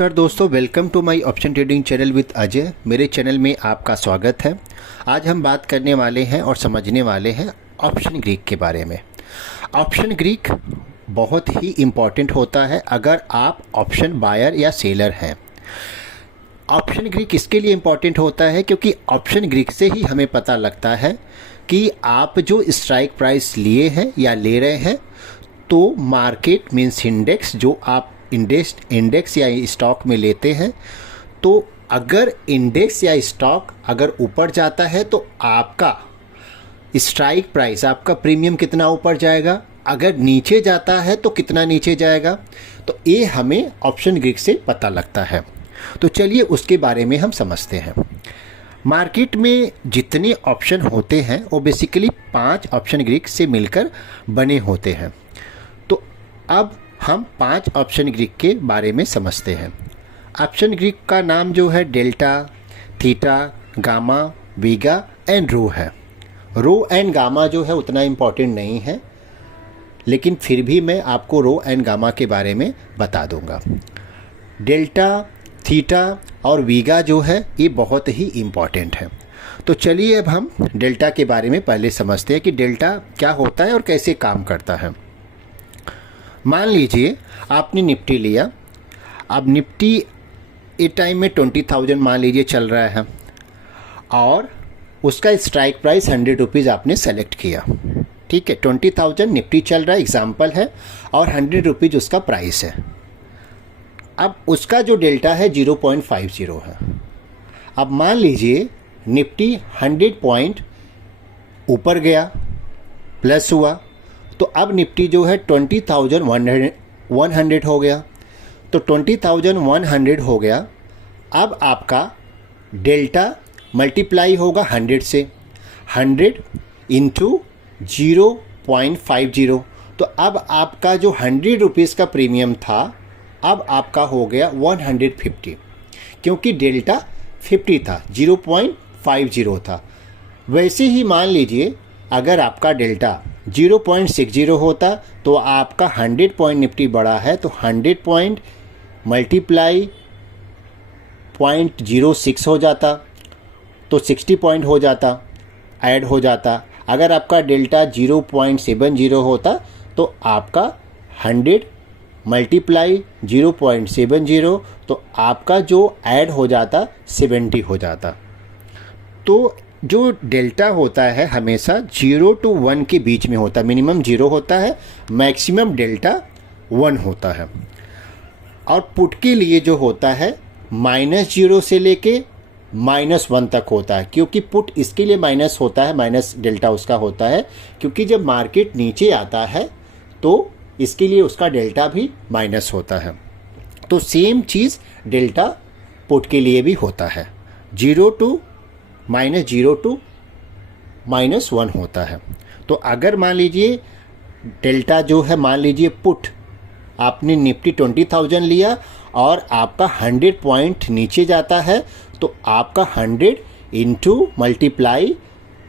नमस्कार दोस्तों, welcome to my option trading channel with Ajay. मेरे चैनल में आपका स्वागत है। आज हम बात करने वाले हैं और समझने वाले हैं ऑप्शन ग्रीक के बारे में। ऑप्शन ग्रीक बहुत ही इम्पॉर्टेंट होता है अगर आप ऑप्शन बायर या सेलर हैं। ऑप्शन ग्रीक इसके लिए इम्पॉर्टेंट होता है क्योंकि ऑप्शन ग्रीक से ही हमें पता लगता है कि आप जो स्ट्राइक प्राइस लिए हैं या ले रहे हैं, तो मार्केट मीन्स इंडेक्स जो आप इंडेक्स या स्टॉक में लेते हैं, तो अगर इंडेक्स या स्टॉक अगर ऊपर जाता है तो आपका स्ट्राइक प्राइस, आपका प्रीमियम कितना ऊपर जाएगा, अगर नीचे जाता है तो कितना नीचे जाएगा। तो ये हमें ऑप्शन ग्रीक से पता लगता है। तो चलिए उसके बारे में हम समझते हैं। मार्केट में जितने ऑप्शन होते हैं वो बेसिकली 5 ऑप्शन ग्रीक से मिलकर बने होते हैं। तो अब हम 5 ऑप्शन ग्रीक के बारे में समझते हैं। ऑप्शन ग्रीक का नाम जो है delta, theta, gamma, vega and rho है। रो एंड गामा जो है उतना इम्पॉर्टेंट नहीं है, लेकिन फिर भी मैं आपको रो एंड गामा के बारे में बता दूंगा। डेल्टा, थीटा और वीगा जो है ये बहुत ही इम्पॉर्टेंट है। तो चलिए अब हम डेल्टा के बारे में पहले समझते हैं कि डेल्टा क्या होता है और कैसे काम करता है। मान लीजिए आपने निफ्टी लिया। अब निफ्टी इस टाइम में 20,000 मान लीजिए चल रहा है और उसका स्ट्राइक प्राइस 100 रुपीज़ आपने सेलेक्ट किया। ठीक है, 20,000 निफ्टी चल रहा है, एग्जाम्पल है, और 100 रुपीज़ उसका प्राइस है। अब उसका जो डेल्टा है 0.50 है। अब मान लीजिए निफ्टी 100 पॉइंट ऊपर गया, प्लस हुआ, तो अब निफ्टी जो है 20,100 हो गया। तो 20,100 हो गया। अब आपका डेल्टा मल्टीप्लाई होगा 100 से, 100 इंटू 0.50। तो अब आपका जो 100 रुपीज़ का प्रीमियम था अब आपका हो गया 150, क्योंकि डेल्टा 50 था, 0.50 था। वैसे ही मान लीजिए अगर आपका डेल्टा 0.60 होता तो आपका 100 पॉइंट निफ्टी बढ़ा है तो 100 पॉइंट मल्टीप्लाई 0.06 हो जाता, तो 60 पॉइंट हो जाता, ऐड हो जाता। अगर आपका डेल्टा 0.70 होता तो आपका 100 मल्टीप्लाई 0.70, तो आपका जो ऐड हो जाता 70 हो जाता। तो जो डेल्टा होता है हमेशा 0 to 1 के बीच में होता है। मिनिमम 0 होता है, मैक्सिमम डेल्टा 1 होता है। और पुट के लिए जो होता है -0 से लेके -1 तक होता है, क्योंकि पुट इसके लिए माइनस होता है, माइनस डेल्टा उसका होता है, क्योंकि जब मार्केट नीचे आता है तो इसके लिए उसका डेल्टा भी माइनस होता है। तो सेम चीज़ डेल्टा पुट के लिए भी होता है, -0 to -1 होता है। तो अगर मान लीजिए डेल्टा जो है, मान लीजिए पुट आपने निफ्टी 20,000 लिया और आपका 100 पॉइंट नीचे जाता है, तो आपका 100 इंटू मल्टीप्लाई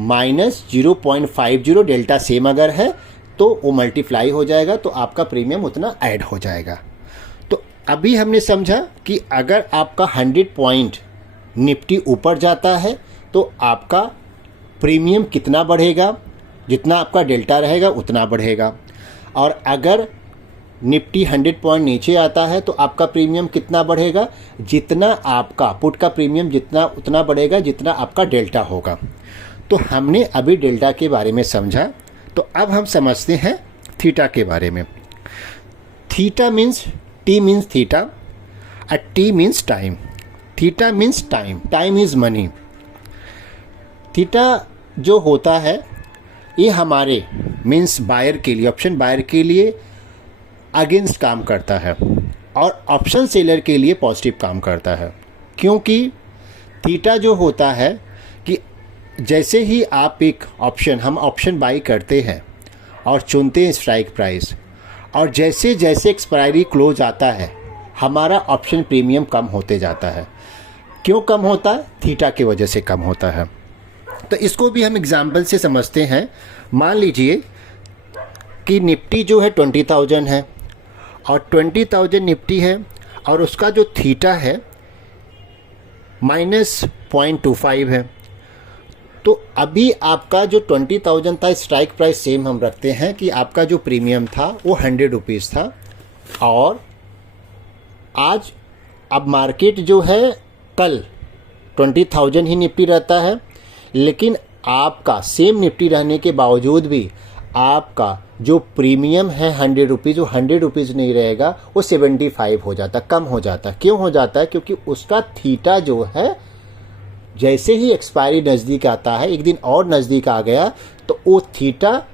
-0.50, डेल्टा सेम अगर है तो वो मल्टीप्लाई हो जाएगा, तो आपका प्रीमियम उतना ऐड हो जाएगा। तो अभी हमने समझा कि अगर आपका 100 पॉइंट निफ्टी ऊपर जाता है तो आपका प्रीमियम कितना बढ़ेगा, जितना आपका डेल्टा रहेगा उतना बढ़ेगा। और अगर निफ्टी 100 पॉइंट नीचे आता है तो आपका प्रीमियम कितना बढ़ेगा, जितना आपका पुट का प्रीमियम जितना उतना बढ़ेगा जितना आपका डेल्टा होगा। तो हमने अभी डेल्टा के बारे में समझा। तो अब हम समझते हैं थीटा के बारे में। Theta means, T means theta, T means time, theta means time, time is money. Theta जो होता है ये हमारे मीन्स बायर के लिए, ऑप्शन बायर के लिए अगेंस्ट काम करता है और ऑप्शन सेलर के लिए पॉजिटिव काम करता है। क्योंकि थीटा जो होता है कि जैसे ही आप एक ऑप्शन, हम ऑप्शन बाई करते हैं और चुनते हैं स्ट्राइक प्राइस, और जैसे जैसे एक्सपायरी क्लोज आता है हमारा ऑप्शन प्रीमियम कम होते जाता है। क्यों कम होता है? थीटा की वजह से कम होता है। तो इसको भी हम एग्जाम्पल से समझते हैं। मान लीजिए कि निफ्टी जो है 20,000 है और 20,000 निफ्टी है और उसका जो थीटा है -0.25 है। तो अभी आपका जो 20,000 था स्ट्राइक प्राइस सेम हम रखते हैं कि आपका जो प्रीमियम था वो 100 रुपीज़ था, और आज अब मार्केट जो है कल 20,000 ही निफ्टी रहता है, लेकिन आपका सेम निफ्टी रहने के बावजूद भी आपका जो प्रीमियम है 100 रुपीज़, वो 100 रुपीज़ नहीं रहेगा, वो 75 हो जाता, कम हो जाता। क्यों हो जाता है? क्योंकि उसका थीटा जो है जैसे ही एक्सपायरी नज़दीक आता है, एक दिन और नज़दीक आ गया, तो वो थीटा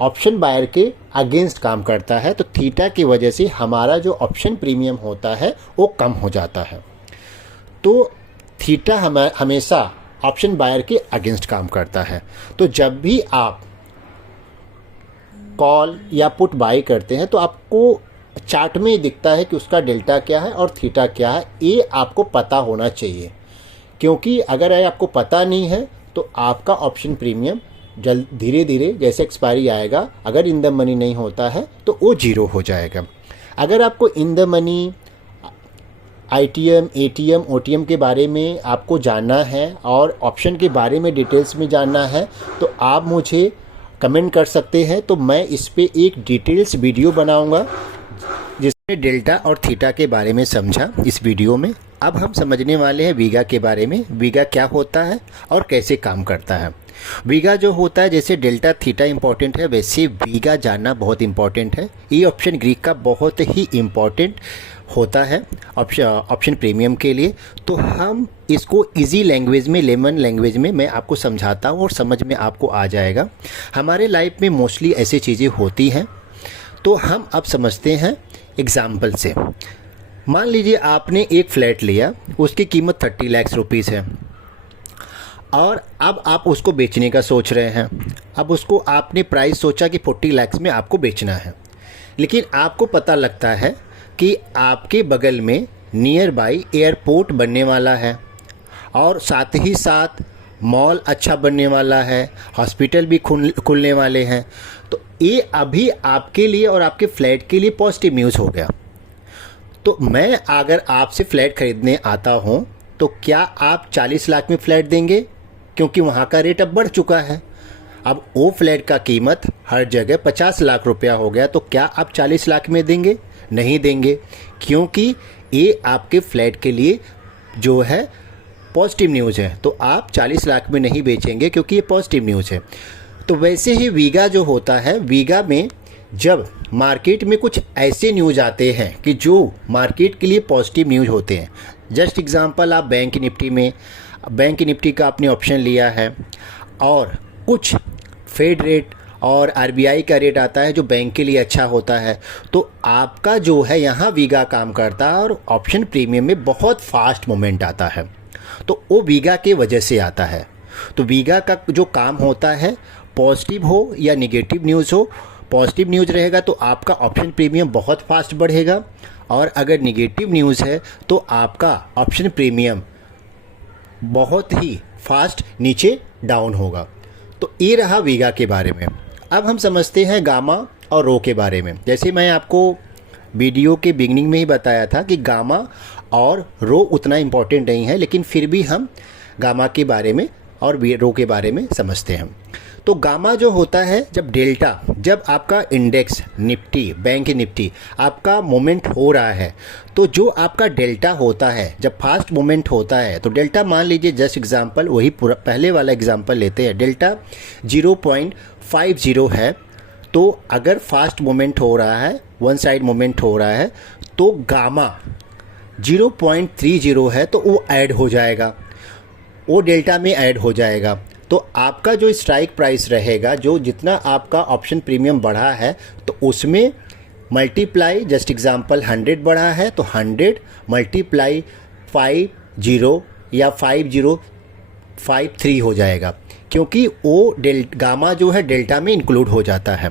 ऑप्शन बायर के अगेंस्ट काम करता है। तो थीटा की वजह से हमारा जो ऑप्शन प्रीमियम होता है वो कम हो जाता है। तो थीटा हमेशा ऑप्शन बायर के अगेंस्ट काम करता है। तो जब भी आप कॉल या पुट बाई करते हैं तो आपको चार्ट में ही दिखता है कि उसका डेल्टा क्या है और थीटा क्या है, ये आपको पता होना चाहिए। क्योंकि अगर आपको पता नहीं है तो आपका ऑप्शन प्रीमियम धीरे धीरे जैसे एक्सपायरी आएगा, अगर इन द मनी नहीं होता है तो वो जीरो हो जाएगा। अगर आपको in the money, ITM, ATM, OTM के बारे में आपको जानना है और ऑप्शन के बारे में डिटेल्स में जानना है तो आप मुझे कमेंट कर सकते हैं। तो मैं इस पे एक डिटेल्स वीडियो बनाऊंगा जिसमें डेल्टा और थीटा के बारे में समझा इस वीडियो में। अब हम समझने वाले हैं वीगा के बारे में। वीगा क्या होता है और कैसे काम करता है। वीगा जो होता है, जैसे डेल्टा थीटा इंपॉर्टेंट है वैसे वीगा जानना बहुत इंपॉर्टेंट है। ये ऑप्शन ग्रीक का बहुत ही इम्पॉर्टेंट होता है ऑप्शन प्रीमियम के लिए। तो हम इसको इजी लैंग्वेज में, लेमन लैंग्वेज में मैं आपको समझाता हूँ और समझ में आपको आ जाएगा। हमारे लाइफ में मोस्टली ऐसी चीज़ें होती हैं, तो हम अब समझते हैं एग्जाम्पल से। मान लीजिए आपने एक फ्लैट लिया, उसकी कीमत 30 लाख रुपीज़ है और अब आप उसको बेचने का सोच रहे हैं। अब उसको आपने प्राइस सोचा कि 40 लाख में आपको बेचना है, लेकिन आपको पता लगता है कि आपके बगल में नियर बाई एयरपोर्ट बनने वाला है और साथ ही साथ मॉल अच्छा बनने वाला है, हॉस्पिटल भी खुलने वाले हैं। तो ये अभी आपके लिए और आपके फ्लैट के लिए पॉजिटिव न्यूज़ हो गया। तो मैं अगर आपसे फ्लैट ख़रीदने आता हूँ तो क्या आप 40 लाख में फ़्लैट देंगे? क्योंकि वहाँ का रेट अब बढ़ चुका है। अब वो फ्लैट का कीमत हर जगह 50 लाख रुपया हो गया, तो क्या आप 40 लाख में देंगे? नहीं देंगे, क्योंकि ये आपके फ्लैट के लिए जो है पॉजिटिव न्यूज़ है। तो आप 40 लाख में नहीं बेचेंगे क्योंकि ये पॉजिटिव न्यूज़ है। तो वैसे ही वीगा जो होता है, वीगा में जब मार्केट में कुछ ऐसे न्यूज़ आते हैं कि जो मार्केट के लिए पॉजिटिव न्यूज़ होते हैं, जस्ट एग्जांपल आप बैंक निफ्टी का आपने ऑप्शन लिया है और कुछ फेड रेट और RBI का रेट आता है जो बैंक के लिए अच्छा होता है, तो आपका जो है यहाँ वीगा काम करता है और ऑप्शन प्रीमियम में बहुत फास्ट मोमेंट आता है। तो वो वीगा के वजह से आता है। तो वीगा का जो काम होता है, पॉजिटिव हो या नेगेटिव न्यूज़ हो, पॉजिटिव न्यूज़ रहेगा तो आपका ऑप्शन प्रीमियम बहुत फास्ट बढ़ेगा, और अगर नेगेटिव न्यूज़ है तो आपका ऑप्शन प्रीमियम बहुत ही फास्ट नीचे डाउन होगा। तो ये रहा वीगा के बारे में। अब हम समझते हैं गामा और रो के बारे में। जैसे मैं आपको वीडियो के बिगनिंग में ही बताया था कि गामा और रो उतना इम्पोर्टेंट नहीं है, लेकिन फिर भी हम गामा के बारे में और रो के बारे में समझते हैं। तो गामा जो होता है, जब आपका इंडेक्स निफ्टी, बैंक निफ्टी आपका मोमेंट हो रहा है, तो जो आपका डेल्टा होता है, जब फास्ट मोमेंट होता है तो डेल्टा, मान लीजिए जस्ट एग्जांपल वही पूरा पहले वाला एग्जांपल लेते हैं, डेल्टा 0.50 है। तो अगर फास्ट मोमेंट हो रहा है, वन साइड मोमेंट हो रहा है, तो गामा 0.30 है तो वो ऐड हो जाएगा, वो डेल्टा में ऐड हो जाएगा। तो आपका जो स्ट्राइक प्राइस रहेगा, जो जितना आपका ऑप्शन प्रीमियम बढ़ा है, तो उसमें मल्टीप्लाई, जस्ट एग्जांपल 100 बढ़ा है तो 100 मल्टीप्लाई 50 या 5053 हो जाएगा, क्योंकि वो गामा जो है डेल्टा में इंक्लूड हो जाता है।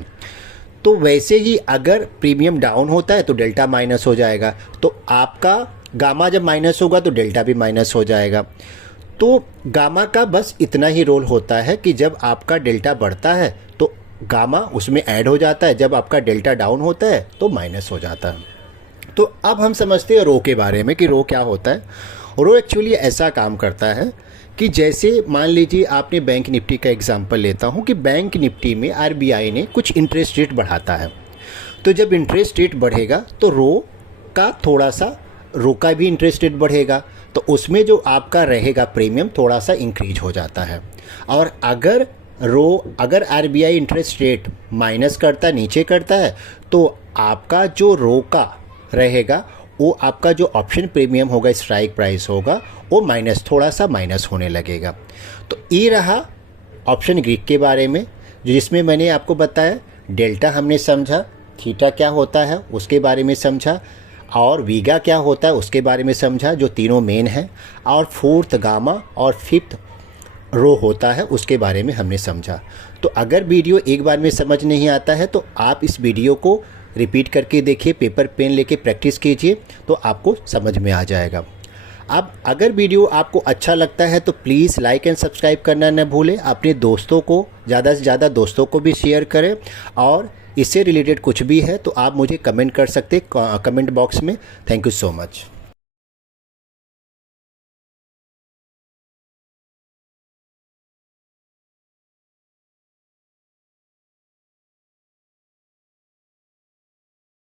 तो वैसे ही अगर प्रीमियम डाउन होता है तो डेल्टा माइनस हो जाएगा, तो आपका गामा जब माइनस होगा तो डेल्टा भी माइनस हो जाएगा। तो गामा का बस इतना ही रोल होता है कि जब आपका डेल्टा बढ़ता है तो गामा उसमें ऐड हो जाता है, जब आपका डेल्टा डाउन होता है तो माइनस हो जाता है। तो अब हम समझते हैं रो के बारे में कि रो क्या होता है। रो एक्चुअली ऐसा काम करता है कि जैसे मान लीजिए आपने बैंक निफ्टी का एग्जांपल लेता हूँ कि बैंक निफ्टी में आरबीआई ने कुछ इंटरेस्ट रेट बढ़ाता है। तो जब इंटरेस्ट रेट बढ़ेगा तो रो का भी इंटरेस्ट रेट बढ़ेगा, तो उसमें जो आपका रहेगा प्रीमियम थोड़ा सा इंक्रीज हो जाता है। और अगर आरबीआई इंटरेस्ट रेट माइनस करता, नीचे करता है, तो आपका जो रो का रहेगा वो आपका जो ऑप्शन प्रीमियम होगा, स्ट्राइक प्राइस होगा, वो थोड़ा सा माइनस होने लगेगा। तो ये रहा ऑप्शन ग्रीक के बारे में, जिसमें मैंने आपको बताया डेल्टा हमने समझा, थीटा क्या होता है उसके बारे में समझा, और वीगा क्या होता है उसके बारे में समझा, जो तीनों मेन हैं, और फोर्थ गामा और फिफ्थ रो होता है उसके बारे में हमने समझा। तो अगर वीडियो एक बार में समझ नहीं आता है तो आप इस वीडियो को रिपीट करके देखिए, पेपर पेन लेके प्रैक्टिस कीजिए, तो आपको समझ में आ जाएगा। अब अगर वीडियो आपको अच्छा लगता है तो प्लीज़ लाइक एंड सब्सक्राइब करना न भूलें। अपने दोस्तों को, ज़्यादा से ज़्यादा दोस्तों को भी शेयर करें, और इससे रिलेटेड कुछ भी है तो आप मुझे कमेंट कर सकते कमेंट बॉक्स में। Thank you so much.